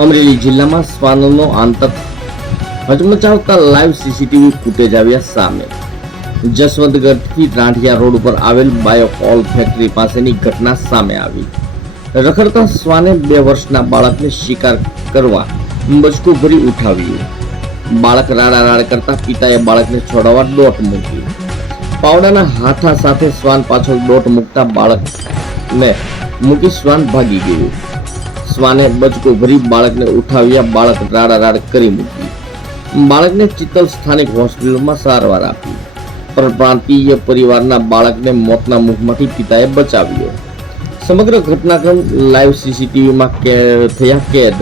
અમરેલી જિલ્લામાં શ્વાનોનો આંતર હચમચાવતા live CCTV footage આવ્યા સામે. જસવંતગઢથી રાંઠિયા રોડ ઉપર આવેલ બાયોકોલ ફેક્ટરી પાસેની ઘટના સામે આવી. રખડતા શ્વાને બે વર્ષના બાળકને શિકાર કરવા બચકું ભરી ઉઠાવ્યું. બાળક રાડા રાડ કરતા પિતાએ બાળકને છોડાવવા દોટ મૂકી. પાવડાના હાથા સાથે શ્વાન પાછળ દોટ મૂકતા બાળકને મૂકી શ્વાન ભાગી ગયું. શ્વાને બચકો ભરી બાળકને ઉઠાવ્યા, બાળક રાડા રાડ કરી મૂકી બાળકને ચિત્તલ સ્થાનિક હોસ્પિટલમાં સારવાર આપી. પરપ્રાંતીય પરિવારના બાળકને મોતના મુખમાંથી પિતાએ બચાવ્યો. સમગ્ર ઘટનાક્રમ લાઈવ સીસીટીવીમાં થયા કેદ.